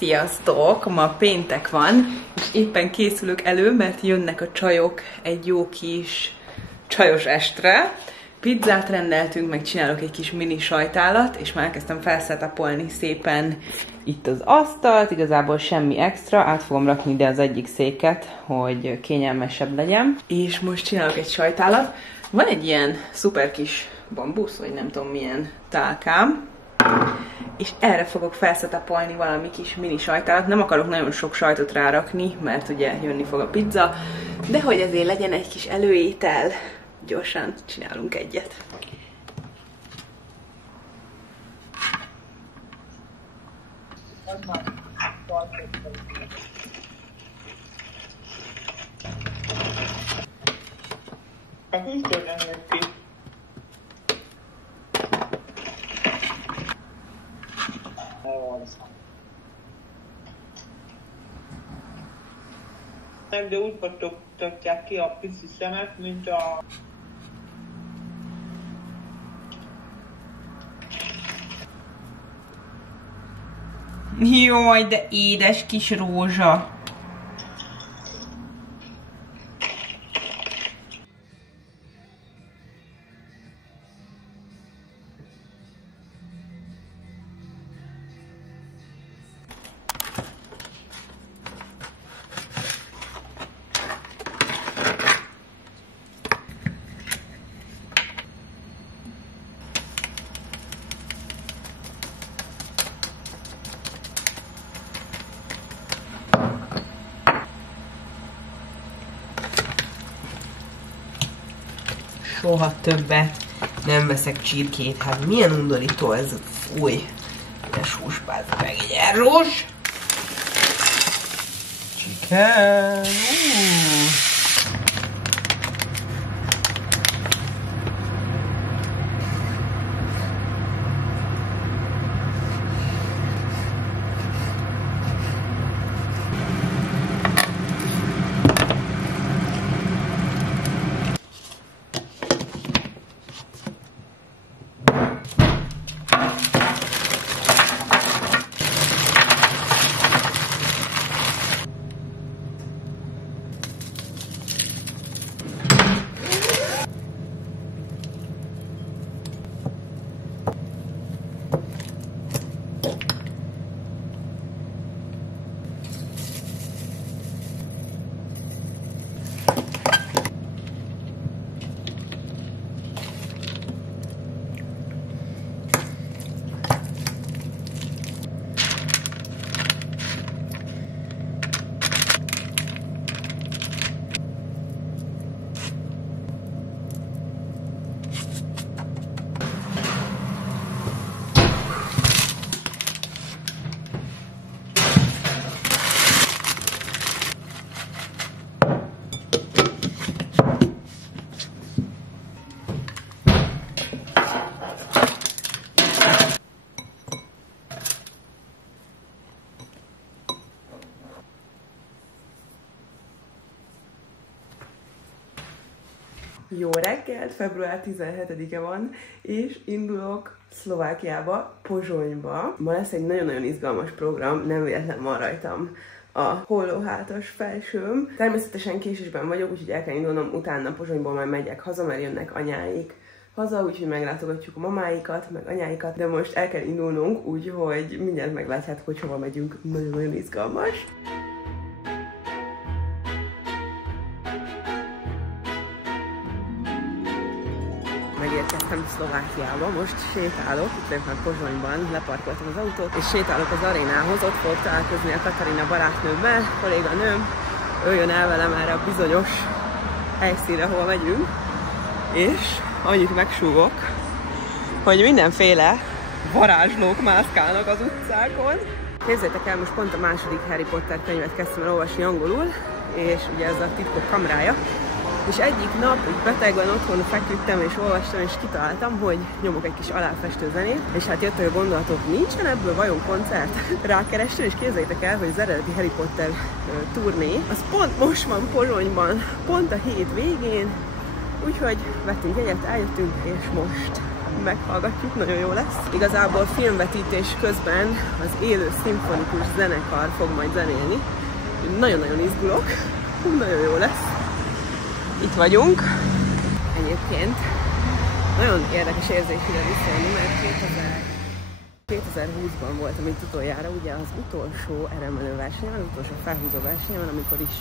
Sziasztok! Ma péntek van, és éppen készülök elő, mert jönnek a csajok egy jó kis csajos estre. Pizzát rendeltünk, meg csinálok egy kis mini sajtálat, és már elkezdtem felszetapolni szépen itt az asztalt, igazából semmi extra, át fogom rakni ide az egyik széket, hogy kényelmesebb legyen. És most csinálok egy sajtálat. Van egy ilyen szuper kis bambusz, vagy nem tudom milyen tálkám, és erre fogok felszetapolni valami kis mini sajtálat. Nem akarok nagyon sok sajtot rárakni, mert ugye jönni fog a pizza, de hogy ezért legyen egy kis előétel, gyorsan csinálunk egyet. De úgy pattogtatják ki a pici szemet, mint a... Jaj, de édes kis rózsa! Soha többet nem veszek csirkét. Hát milyen undorító ez. Fúj. Ez húspáz meg egy erős. Chicken. Jó reggelt, február 17-e van, és indulok Szlovákiába, Pozsonyba. Ma lesz egy nagyon-nagyon izgalmas program, nem véletlen van rajtam a hollóhátas felsőm. Természetesen késésben vagyok, úgyhogy el kell indulnom, utána Pozsonyból majd megyek haza, mert jönnek anyáik haza, úgyhogy meglátogatjuk a mamáikat, meg anyáikat, de most el kell indulnunk, úgyhogy mindjárt meglátjátok, hogy hova megyünk. Nagyon-nagyon izgalmas. Megérkeztem Szlovákiába, most sétálok, itt vagyok már Pozsonyban, leparkoltam az autót, és sétálok az arénához, ott fogok találkozni a Katarina barátnőmmel, kolléganőm, ő jön el velem erre a bizonyos helyszínre, hova megyünk, és annyit megsúgok, hogy mindenféle varázslók mászkálnak az utcákon. Képzeljétek el, most pont a második Harry Potter könyvet kezdtem el olvasni angolul, és ugye ez a titkok kamrája. És egyik nap, úgy betegben otthon feküdtem és olvastam, és kitaláltam, hogy nyomok egy kis aláfestő zenét, és hát jöttek a gondolatok, nincsen ebből vajon koncert? Rákerestem, és képzeljétek el, hogy az eredeti Harry Potter turné, az pont most van Pozsonyban, pont a hét végén, úgyhogy vettünk egyet, eljöttünk, és most meghallgatjuk, nagyon jó lesz. Igazából filmvetítés közben az élő szimfonikus zenekar fog majd zenélni. Nagyon-nagyon izgulok, nagyon jó lesz. Itt vagyunk. Egyébként nagyon érdekes érzés ide visszajönni, mert 2020-ban voltam itt utoljára, ugye az utolsó eremelő versenyen, az utolsó felhúzó versenyen, amikor is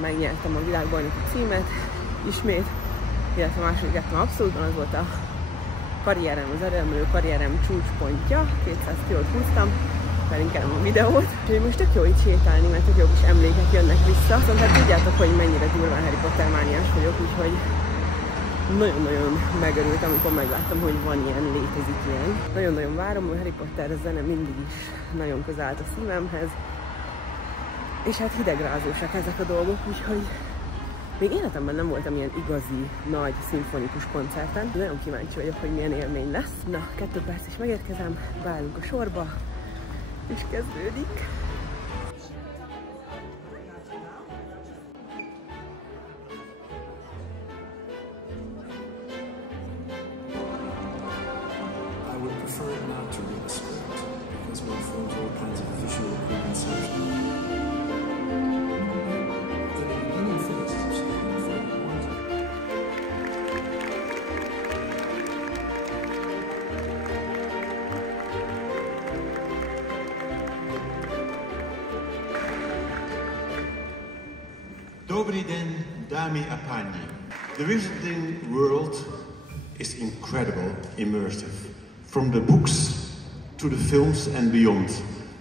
megnyertem a világbajnoki címet ismét, illetve második lettem abszolútban, az volt a karrierem, az eremelő karrierem csúcspontja, 200 kilót húztam, felinkelem a videót, és most tök jó itt sétálni, mert tök jó kis emlékek jönnek vissza. Szóval hát tudjátok, hogy mennyire durván Harry Potter mániás vagyok, úgyhogy nagyon-nagyon megörültem, amikor megláttam, hogy van ilyen, létezik ilyen. Nagyon-nagyon várom, a Harry Potter zene mindig is nagyon közel állt a szívemhez. És hát hidegrázósak ezek a dolgok, úgyhogy még életemben nem voltam ilyen igazi, nagy, szimfonikus koncerten. Nagyon kíváncsi vagyok, hogy milyen élmény lesz. Na, 2 perc is megérkezem, beállunk a sorba, és kezdődik. Dobry den, dámy a páni. The Wizarding World is incredible, immersive. From the books to the films and beyond.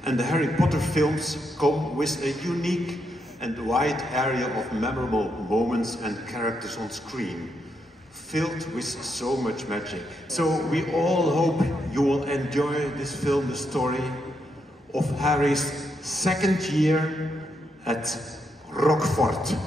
And the Harry Potter films come with a unique and wide area of memorable moments and characters on screen, filled with so much magic. So we all hope you will enjoy this film, the story of Harry's second year at Rockford.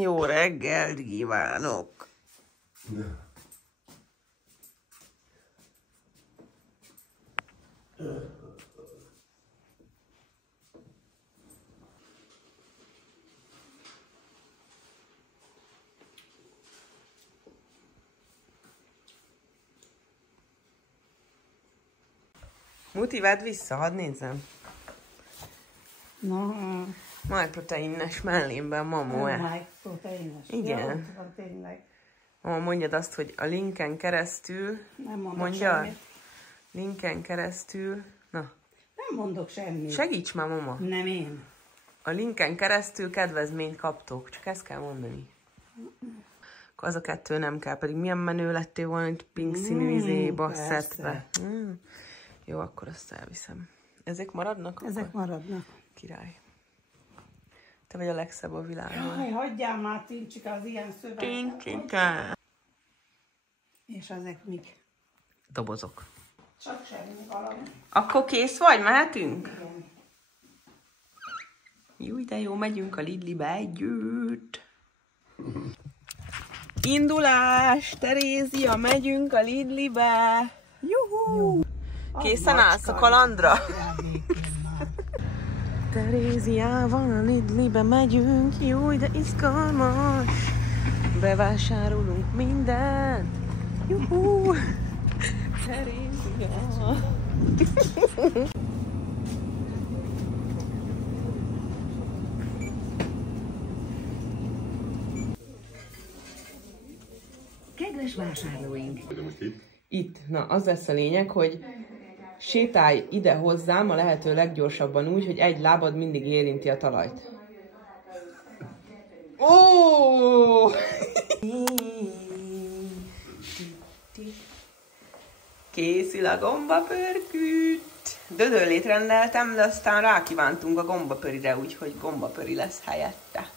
Jó reggelt kívánok! Muti, vedd vissza, hadd nézzem. Na, Májproteines mellémben mamó-e? májproteines. Igen. Ja, tényleg. Mama, mondjad azt, hogy a linken keresztül... Nem mondok mondja? semmit. Linken keresztül... Na, Nem mondok semmit. segíts már, mama! Nem én. A linken keresztül kedvezményt kaptok. Csak ezt kell mondani. Akkor az a 2 nem kell, pedig milyen menő lettél volna, hogy pink színű izéba, szetbe. Jó, akkor azt elviszem. Ezek maradnak? Ezek akkor? maradnak. Király. Te vagy a legszebb a világon. Jaj, hagyjál már, Tincsika, az ilyen szöveg. Tincsika. És ezek mik? Dobozok. Csak semmi valami. Akkor kész vagy? Mehetünk? Igen. Jó, de jó, megyünk a Lidlibe együtt. Indulás, Terézia, megyünk a Lidlibe. Juhú! Készen állsz a kalandra? Teréziával a Lidlibe megyünk, jó, de izgalmas. Bevásárolunk mindent. Juhú! Terézia! Kedves vásárlóink! Itt. Na, az lesz a lényeg, hogy sétálj ide hozzám a lehető leggyorsabban úgy, hogy egy lábad mindig érinti a talajt. Ó! Készül a gombapörküt. Dödöllét rendeltem, de aztán rákívántunk a gombapörire, úgyhogy gombapöri lesz helyette.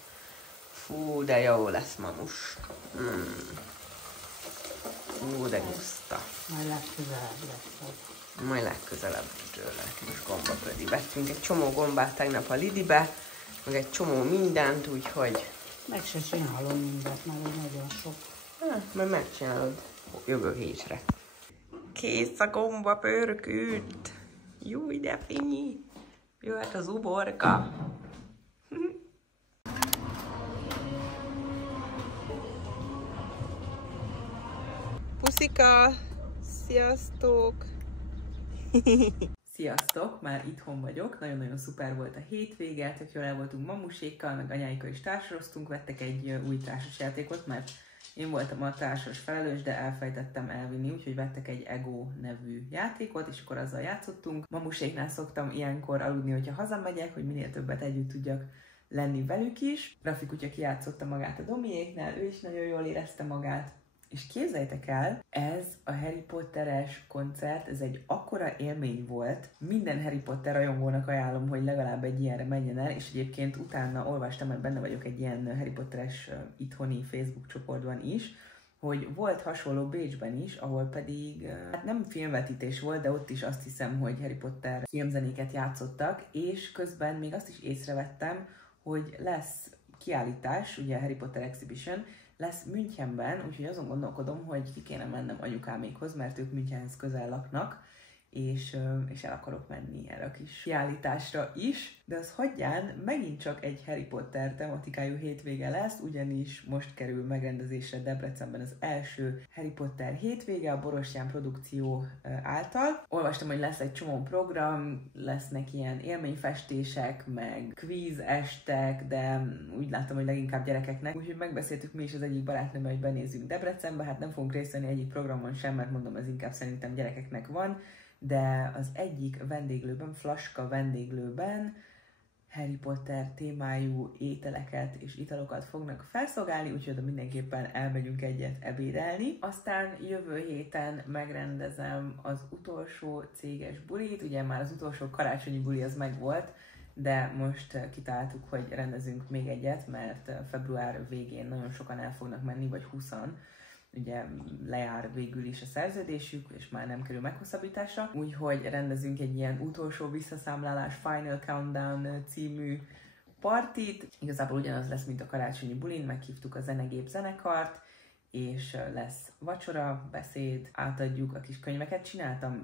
Fú, de jó lesz, mamus. Fú, de guszta. Majd legközelebb lesz az. Majd legközelebb tőle. Most gombapöri. Vettünk egy csomó gombát tegnap a Lidibe, meg egy csomó mindent, úgyhogy... Meg se csinálom mindent, mert nagyon sok. Majd megcsinálod jövő hétre. Kész a gombapörküt. Jó, de finyi. Jöhet az uborka. Puszika! Sziasztok! Sziasztok! Már itthon vagyok. Nagyon-nagyon szuper volt a hétvége. Tök jól el voltunk mamusékkal, meg anyáikkal is társaloztunk. Vettek egy új társasjátékot, mert én voltam a társas felelős, de elfejtettem elvinni, úgyhogy vettek egy Ego nevű játékot, és akkor azzal játszottunk. Mamuséknál szoktam ilyenkor aludni, hogyha hazamegyek, hogy minél többet együtt tudjak lenni velük is. Rafi kutya kijátszotta magát a Domiéknál, ő is nagyon jól érezte magát. És képzeljétek el, ez a Harry Potteres koncert, ez egy akkora élmény volt. Minden Harry Potter rajongónak ajánlom, hogy legalább egy ilyenre menjen el, és egyébként utána olvastam, mert benne vagyok egy ilyen Harry Potteres itthoni Facebook csoportban is, hogy volt hasonló Bécsben is, ahol pedig hát nem filmvetítés volt, de ott is azt hiszem, hogy Harry Potter filmzenéket játszottak, és közben még azt is észrevettem, hogy lesz kiállítás, ugye Harry Potter Exhibition, lesz Münchenben, úgyhogy azon gondolkodom, hogy ki kéne mennem anyukámékhoz, mert ők Münchenhez közel laknak, és el akarok menni erre a kis kiállításra is, de az hagyján megint csak egy Harry Potter tematikájú hétvége lesz, ugyanis most kerül megrendezésre Debrecenben az első Harry Potter hétvége a Borostyán produkció által. Olvastam, hogy lesz egy csomó program, lesznek ilyen élményfestések, meg quiz estek, de úgy láttam, hogy leginkább gyerekeknek, úgyhogy megbeszéltük mi is az egyik barátnőmmel, hogy benézzünk Debrecenbe, hát nem fogunk részt venni egyik programon sem, mert mondom, ez inkább szerintem gyerekeknek van, de az egyik vendéglőben, Flaska vendéglőben Harry Potter témájú ételeket és italokat fognak felszolgálni, úgyhogy oda mindenképpen elmegyünk egyet ebédelni. Aztán jövő héten megrendezem az utolsó céges bulit, ugye már az utolsó karácsonyi buli az megvolt, de most kitaláltuk, hogy rendezünk még egyet, mert február végén nagyon sokan el fognak menni, vagy 20-an. Ugye lejár végül is a szerződésük, és már nem kerül meghosszabbításra, úgyhogy rendezünk egy ilyen utolsó visszaszámlálás Final Countdown című partit. Igazából ugyanaz lesz, mint a karácsonyi bulin, meghívtuk a Zenegép zenekart, és lesz vacsora, beszéd, átadjuk a kis könyveket.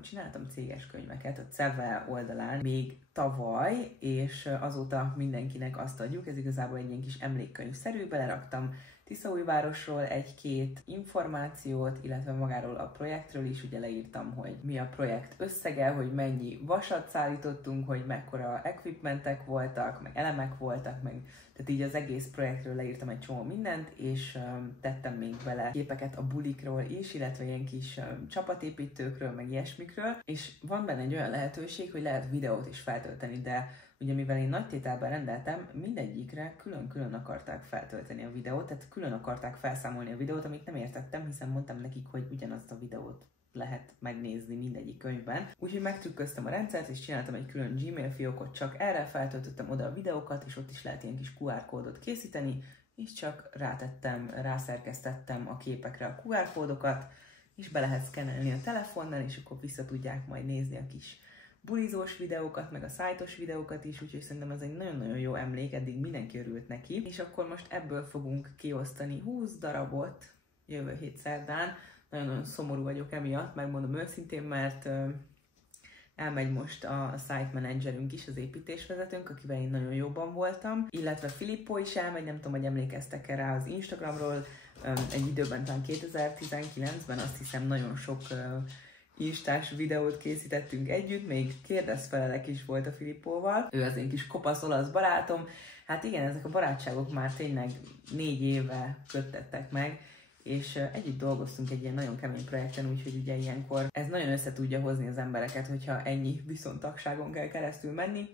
Csináltam céges könyveket a CEVE oldalán még tavaly, és azóta mindenkinek azt adjuk, ez igazából egy ilyen kis emlékkönyvszerű, beleraktam Tiszaújvárosról egy-két információt, illetve magáról a projektről is, ugye leírtam, hogy mi a projekt összege, hogy mennyi vasat szállítottunk, hogy mekkora equipmentek voltak, meg elemek voltak, meg tehát így az egész projektről leírtam egy csomó mindent, és tettem még bele képeket a bulikról is, illetve ilyen kis csapatépítőkről, meg ilyesmikről, és van benne egy olyan lehetőség, hogy lehet videót is feltölteni, de ugye mivel én nagy tételben rendeltem, mindegyikre külön-külön akarták feltölteni a videót, tehát külön akarták felszámolni a videót, amit nem értettem, hiszen mondtam nekik, hogy ugyanazt a videót lehet megnézni mindegyik könyvben. Úgyhogy megtrükköztem a rendszert, és csináltam egy külön Gmail fiókot, csak erre feltöltöttem oda a videókat, és ott is lehet ilyen kis QR kódot készíteni, és csak rászerkesztettem a képekre a QR kódokat, és be lehet szkennelni a telefonnal, és akkor vissza tudják majd nézni a kis bulizós videókat, meg a szájtos videókat is, úgyhogy szerintem ez egy nagyon-nagyon jó emlék, eddig mindenki örült neki. És akkor most ebből fogunk kiosztani 20 darabot jövő hét szerdán. Nagyon-nagyon szomorú vagyok emiatt, megmondom őszintén, mert elmegy most a site managerünk is, az építésvezetőnk, akivel én nagyon jóban voltam, illetve Filippo is elmegy, nem tudom, hogy emlékeztek-e rá az Instagramról, egy időben, talán 2019-ben, azt hiszem nagyon sok instás videót készítettünk együtt, még kérdezfelelek is volt a Filippóval. Ő az én kis kopasz olasz barátom. Hát igen, ezek a barátságok már tényleg 4 éve köttettek meg, és együtt dolgoztunk egy ilyen nagyon kemény projekten, úgyhogy ugye ilyenkor ez nagyon össze tudja hozni az embereket, hogyha ennyi viszontagságon kell keresztül menni,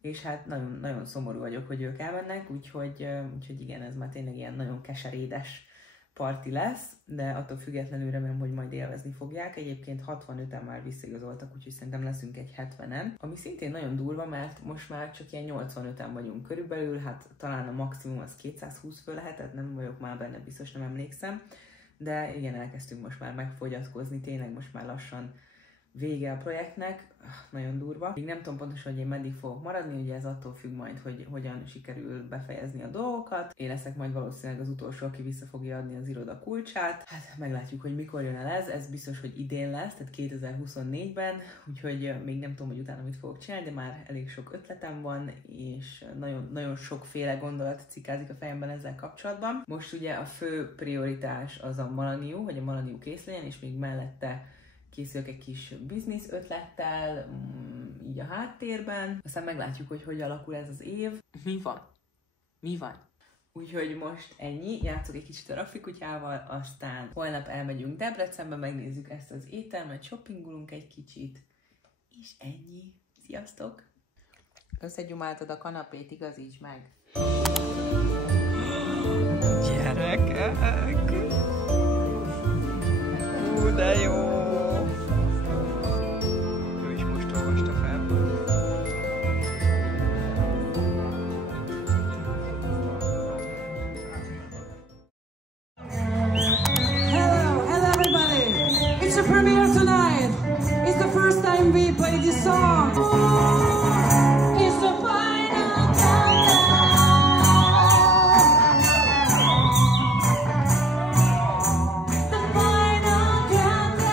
és hát nagyon, nagyon szomorú vagyok, hogy ők elmennek, úgyhogy igen, ez már tényleg ilyen nagyon keserédes parti lesz, de attól függetlenül remélem, hogy majd élvezni fogják. Egyébként 65-en már visszaigazoltak, úgyhogy szerintem leszünk egy 70-en. Ami szintén nagyon durva, mert most már csak ilyen 85-en vagyunk körülbelül, hát talán a maximum az 220 fő lehetett, nem vagyok már benne, biztos nem emlékszem. De igen, elkezdtünk most már megfogyatkozni, tényleg most már lassan vége a projektnek, nagyon durva. Még nem tudom pontosan, hogy én meddig fogok maradni, ugye ez attól függ majd, hogy hogyan sikerül befejezni a dolgokat. Én leszek majd valószínűleg az utolsó, aki vissza fogja adni az iroda kulcsát. Hát meglátjuk, hogy mikor jön el ez biztos, hogy idén lesz, tehát 2024-ben, úgyhogy még nem tudom, hogy utána mit fogok csinálni, de már elég sok ötletem van, és nagyon, nagyon sokféle gondolat cikázik a fejemben ezzel kapcsolatban. Most ugye a fő prioritás az a Malaniu, hogy a Malaniu kész legyen, és még mellette készülök egy kis biznisz ötlettel, így a háttérben. Aztán meglátjuk, hogy alakul ez az év. Mi van? Mi van? Úgyhogy most ennyi, játszok egy kicsit a Raffi kutyával, aztán holnap elmegyünk Debrecenbe, megnézzük ezt az éttermet, shoppingolunk egy kicsit, és ennyi. Sziasztok! Összegyumáltad a kanapét, igazíts meg! Gyerekek! De jó! Ő is most olvasta fel. Hello everybody! It's a premiere tonight! It's the first time we play this song! It's the final countdown! The final countdown!